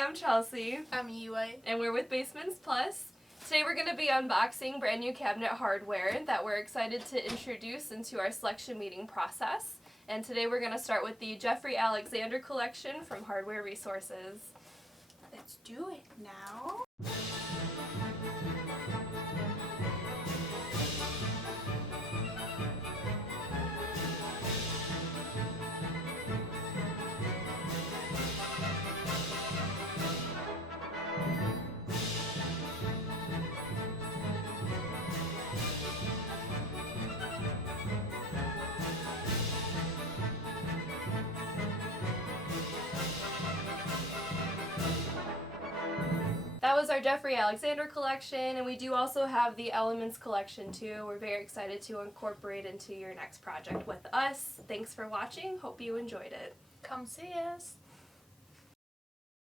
Hi, I'm Chelsea. I'm Eli. And we're with Basements Plus. Today we're going to be unboxing brand new cabinet hardware that we're excited to introduce into our selection meeting process. And today we're going to start with the Jeffrey Alexander collection from Hardware Resources. Let's do it now. That was our Jeffrey Alexander collection, and we do also have the Elements collection too. We're very excited to incorporate into your next project with us. Thanks for watching. Hope you enjoyed it. Come see us.